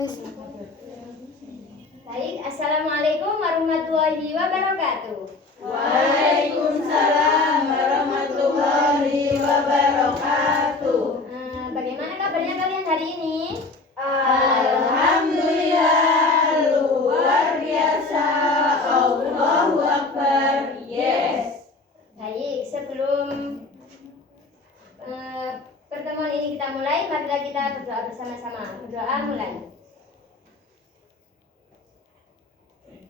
Baik, assalamualaikum warahmatullahi wabarakatuh. Waalaikumsalam warahmatullahi wabarakatuh. Bagaimana kabarnya kalian hari ini? Alhamdulillah, luar biasa. Allahu Akbar. Yes. Baik, sebelum pertemuan ini kita mulai, marilah kita berdoa bersama-sama. Berdoa mulai.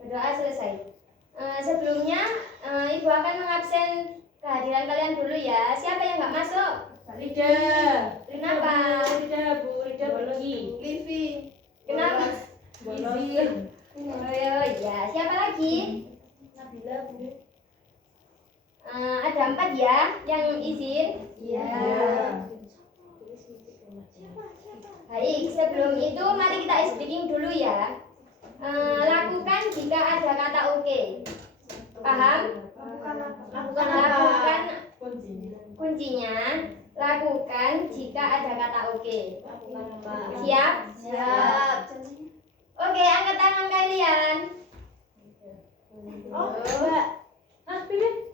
Berdoa selesai. Sebelumnya, Ibu akan mengabsen kehadiran kalian dulu ya. Siapa yang nggak masuk? Rida. Kenapa? Rida, Bu Rida pergi. Livi. Kenapa? Izin. Oh ya, siapa lagi? Nabila, Bu. Ada 4 ya yang izin. Iya. Baik, sebelum itu mari kita speaking dulu ya. Lakukan jika ada kata oke. Paham? Lakukan kuncinya. Lakukan jika ada kata oke. Siap? Siap. Oke, angkat tangan kalian. Pilih.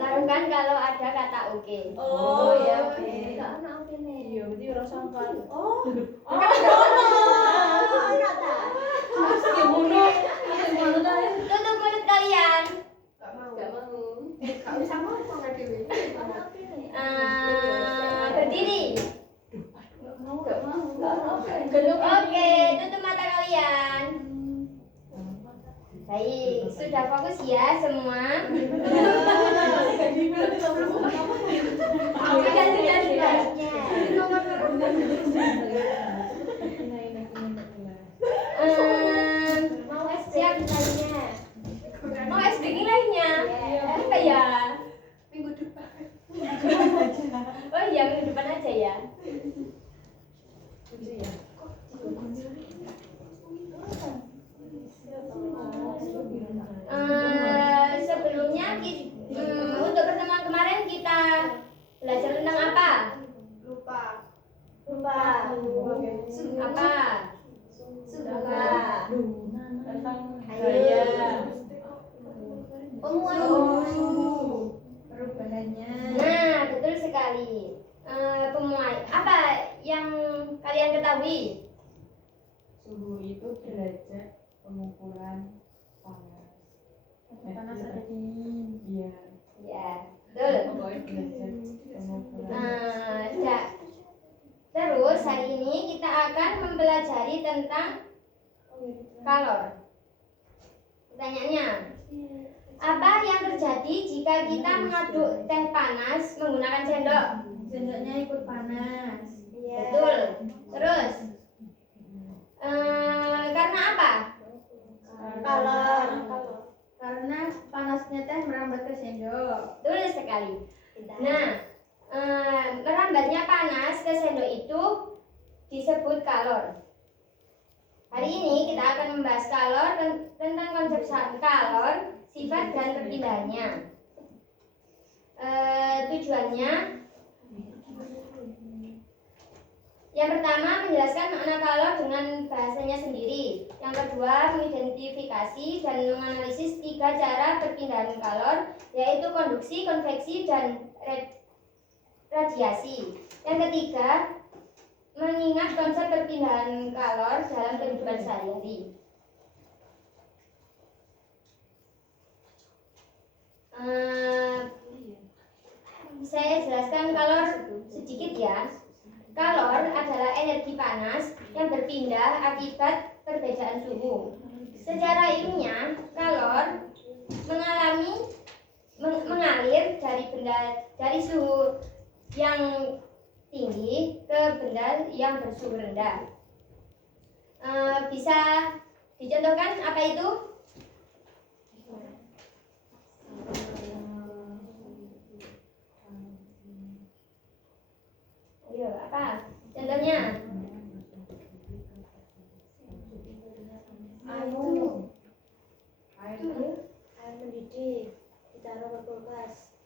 Lakukan kalau ada kata oke. Oh, ya, oke. Enggak ana oke nih. Iya, berarti ora sangkal. Tutup mulut kalian. Berdiri. Oke, tutup mata kalian. Baik, sudah fokus ya semua. Siap lainnya. Mau speaking lainnya? Apa ya? Minggu depan. Oh iya, minggu depan aja ya. Sebelumnya untuk pertemuan kemarin kita belajar tentang apa? Lupa. Apa? Perubahannya. Nah, betul sekali. Pemuai. Apa yang kalian ketahui? Suhu itu derajat pengukuran panas. Panas ada dingin. Iya. Ya, betul. Derajat pengukuran. Terus hari ini kita akan mempelajari tentang kalor. Pertanyaannya, apa yang terjadi jika kita mengaduk teh panas menggunakan sendok? Sendoknya ikut panas. Betul. Terus, karena apa? Kalor. Karena panasnya teh merambat ke sendok. Betul sekali. Nah, merambatnya panas ke sendok itu disebut kalor. Hari ini kita akan membahas kalor tentang konsep kalor, sifat dan perpindahannya. Tujuannya yang pertama menjelaskan makna kalor dengan bahasanya sendiri. Yang kedua mengidentifikasi dan menganalisis 3 cara perpindahan kalor, yaitu konduksi, konveksi, dan radiasi. Yang ketiga mengingat konsep perpindahan kalor dalam kehidupan sehari-hari. Saya jelaskan kalor sedikit ya. Kalor adalah energi panas yang berpindah akibat perbedaan suhu. Secara ilmiah, kalor mengalir dari suhu yang tinggi ke benda yang bersuhu rendah. Bisa dicontohkan apa itu? Ayo, apa? Contohnya? Air mendidih ditaruh ke kulkas.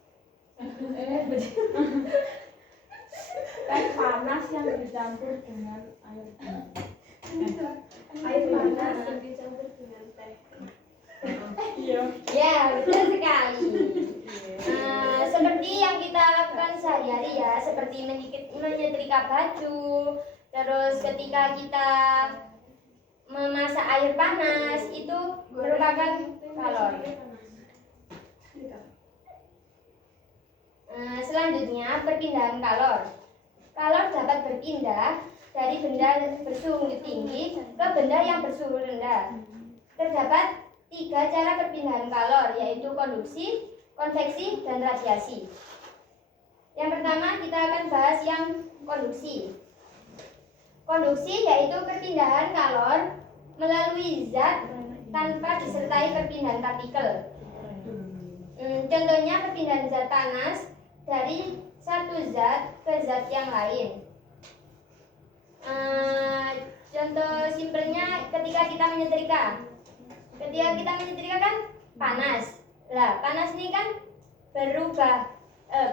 Kan panas yang dicampur dengan air dingin. seperti menyetrika baju, terus ketika kita memasak air panas itu merupakan kalor. Selanjutnya perpindahan kalor. Kalor dapat berpindah dari benda bersuhu tinggi ke benda yang bersuhu rendah. Terdapat 3 cara perpindahan kalor, yaitu konduksi, konveksi, dan radiasi. Yang pertama kita akan bahas yang konduksi. Konduksi yaitu perpindahan kalor melalui zat tanpa disertai perpindahan partikel. Contohnya perpindahan zat panas dari satu zat ke zat yang lain. Contoh simpelnya ketika kita menyetrika. Ketika kita menyetrika kan panas. Lah, panas ini kan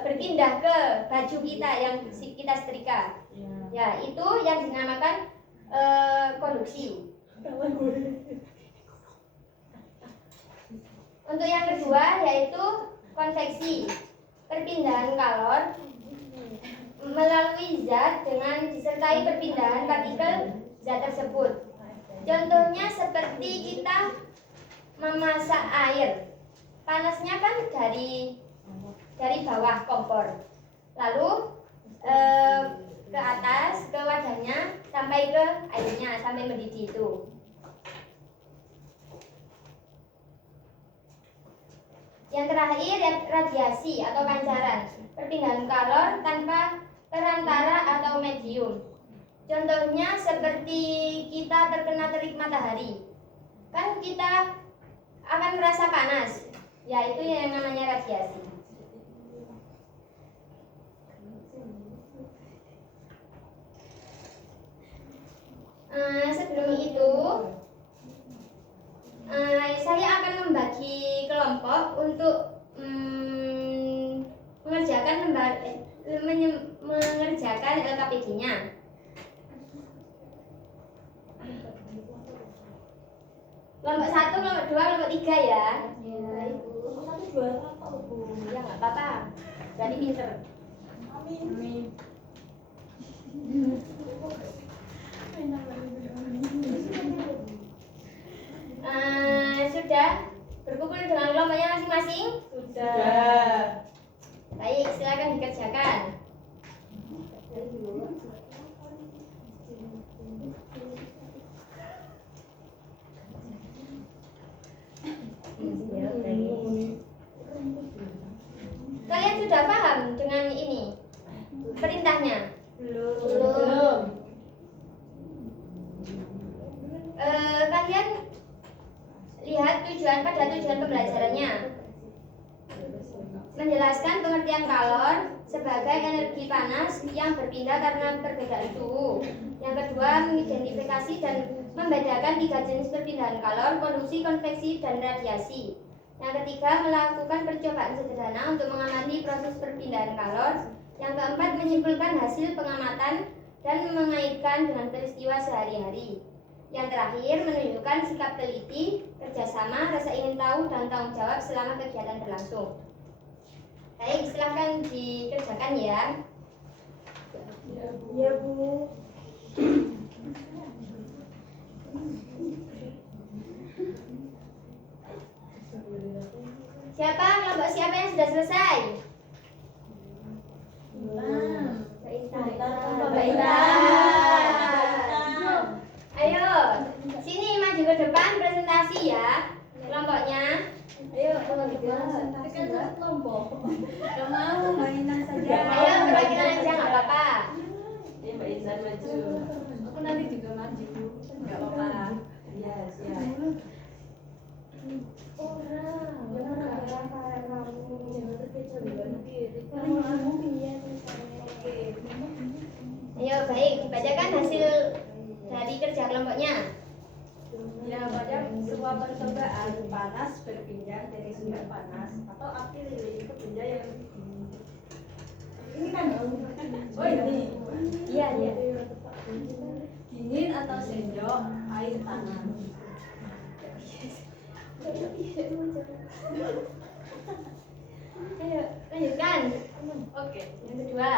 berpindah ke baju kita yang kita setrika. Ya, itu yang dinamakan konduksi. Untuk yang kedua yaitu konveksi. Perpindahan kalor melalui zat dengan disertai perpindahan partikel zat tersebut. Contohnya seperti kita memasak air. Panasnya kan dari bawah kompor. Lalu ke atas ke wadahnya sampai ke airnya sampai mendidih itu. Yang terakhir radiasi atau pancaran, perpindahan kalor tanpa perantara atau medium. Contohnya seperti kita terkena terik matahari, kan kita akan merasa panas, yaitu yang namanya radiasi. Sebelum itu saya akan membagi kelompok untuk mengerjakan LKPD-nya. Kelompok 1, kelompok 2, kelompok 3 ya. Satu dua apa Bu? Ya nggak apa-apa. Jadi pinter. Amin. Sudah berkumpul dengan kelompoknya masing-masing? Sudah. Baik, silakan dikerjakan. Kalian sudah paham dengan ini? Perintahnya? Belum. Kalian lihat pada tujuan pembelajarannya. Menjelaskan pengertian kalor sebagai energi panas yang berpindah karena perbedaan suhu. Yang kedua, mengidentifikasi dan membedakan 3 jenis perpindahan kalor, konduksi, konveksi, dan radiasi. Yang ketiga, melakukan percobaan sederhana untuk mengamati proses perpindahan kalor. Yang keempat, menyimpulkan hasil pengamatan dan mengaitkan dengan peristiwa sehari-hari. Yang terakhir, menunjukkan sikap teliti, kerjasama, rasa ingin tahu, dan tanggung jawab selama kegiatan berlangsung. Baik, silahkan dikerjakan ya. Ya Bu. Kelompok siapa yang sudah selesai? Mbak Intan. Ayo, sini maju ke depan presentasi ya kelompoknya. Ayo presentasi kelompok. Gak mau mainan saja. Ayo perwakilan aja nggak apa-apa. Ini Mbak Intan maju. Aku nanti juga maju. Enggak apa-apa. Iya, siap. Ayo baik, dibacakan hasil dari kerja kelompoknya. Ya, pada sebuah percobaan panas berpindah dari sumber panas atau api lilin ke benda yang ini kan oh ini Iya. dingin atau sendok air tanah. Ayo lanjutkan. Oke. Yang kedua.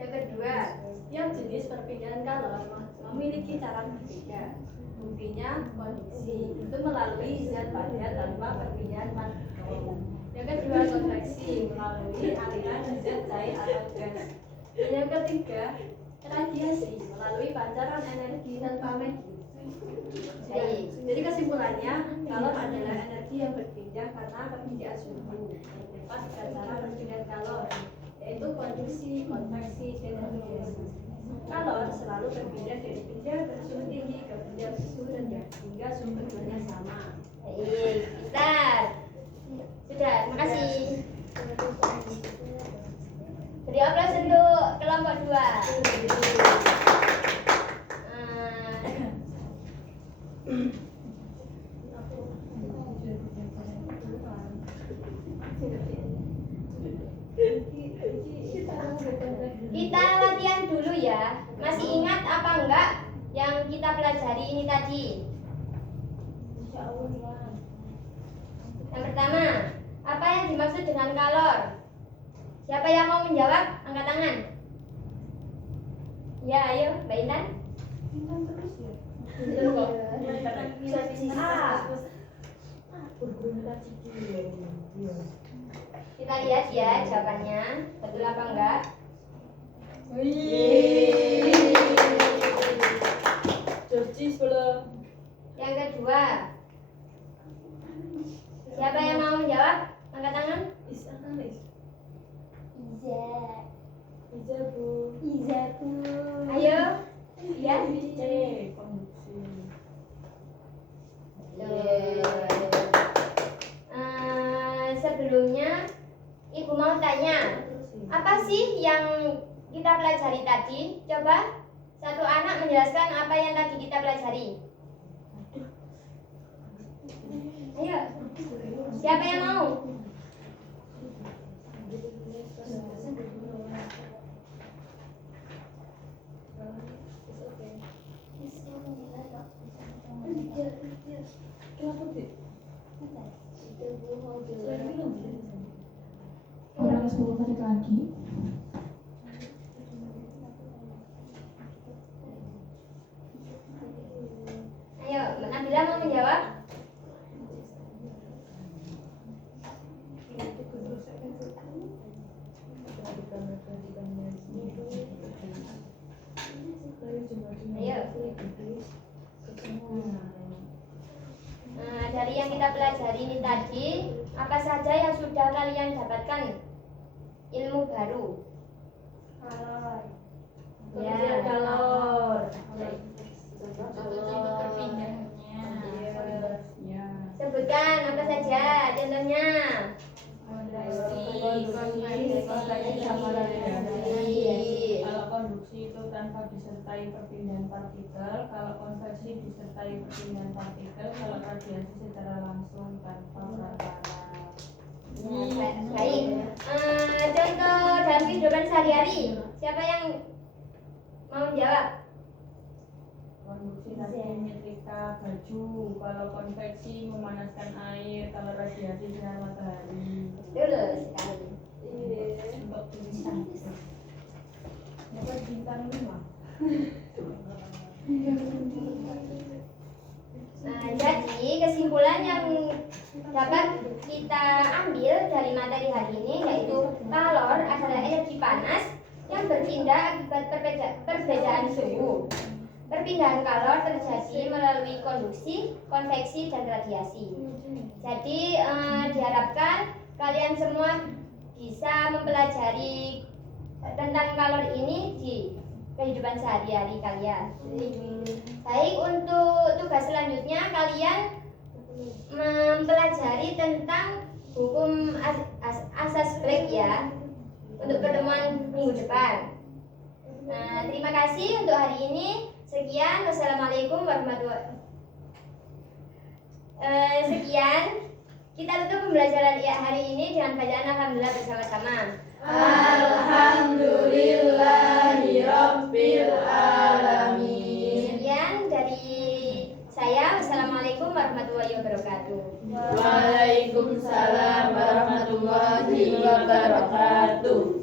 Yang kedua, tiap jenis perpindahan kalor memiliki cara berbeda. Buktinya konveksi itu melalui zat padat tanpa perpindahan partikel. Yang kedua, konveksi melalui aliran zat cair atau gas. Dan yang ketiga, radiasi melalui pancaran energi tanpa media. Jadi kesimpulannya, kalor adalah energi yang berpindah karena perpindahan suhu. Terdapat tiga cara perpindahan kalor, yaitu konduksi, konveksi, dan radiasi. Kalor selalu berpindah dari benda bersuhu tinggi ke benda bersuhu rendah hingga suhu keduanya sama. Baik, pintar. Sudah, terima kasih. Beri aplaus untuk kelompok 2. Kita latihan dulu ya. Masih ingat apa enggak yang kita pelajari ini tadi? Yang pertama, apa yang dimaksud dengan kalor? Siapa yang mau menjawab? Angkat tangan. Ya, ayo, Mbak Intan. Betul kok. Kita lihat ya jawabannya, betul apa enggak? Yang kedua, siapa yang mau menjawab? Angkat tangan. Iza. Bu. Ayo. Ya. Sebelumnya, Ibu mau tanya, apa sih yang kita pelajari tadi? Coba satu anak menjelaskan apa yang tadi kita pelajari. Ayo, siapa yang mau? Orang 10 menit lagi. Ayo, Nabila mau menjawab? Dari yang kita pelajari ini tadi, apa saja yang sudah kalian dapatkan ilmu baru? Kalor. Ya, Kalor. sebutkan apa saja contohnya. Kalau konduksi itu tanpa disertai perpindahan partikel, kalau konveksi disertai perpindahan partikel, kalau radiasi secara langsung tanpa perantara. Baik. Contoh dalam kehidupan sehari-hari, siapa yang mau menjawab? Konduksi tadi menyetrika baju, kalau konveksi memanaskan air, kalau radiasi sinar matahari. Betul sekali. Untuk tulisan. Dapat bintang 5. Jadi kesimpulan yang dapat kita ambil dari materi hari ini yaitu kalor adalah energi panas yang berpindah akibat perbedaan suhu. Perpindahan kalor terjadi melalui konduksi, konveksi, dan radiasi. Jadi diharapkan kalian semua bisa mempelajari tentang kalor ini di kehidupan sehari-hari kalian. Baik, untuk tugas selanjutnya kalian mempelajari tentang hukum asas Bragg ya untuk pertemuan minggu depan. Terima kasih untuk hari ini. Sekian, wassalamualaikum warahmatullahi wabarakatuh. Sekian, kita tutup pembelajaran hari ini dengan bacaan alhamdulillah bersama-sama. Alhamdulillahirabbil alamin. Sekian dari saya. Wassalamualaikum warahmatullahi wabarakatuh. Waalaikumsalam warahmatullahi wabarakatuh.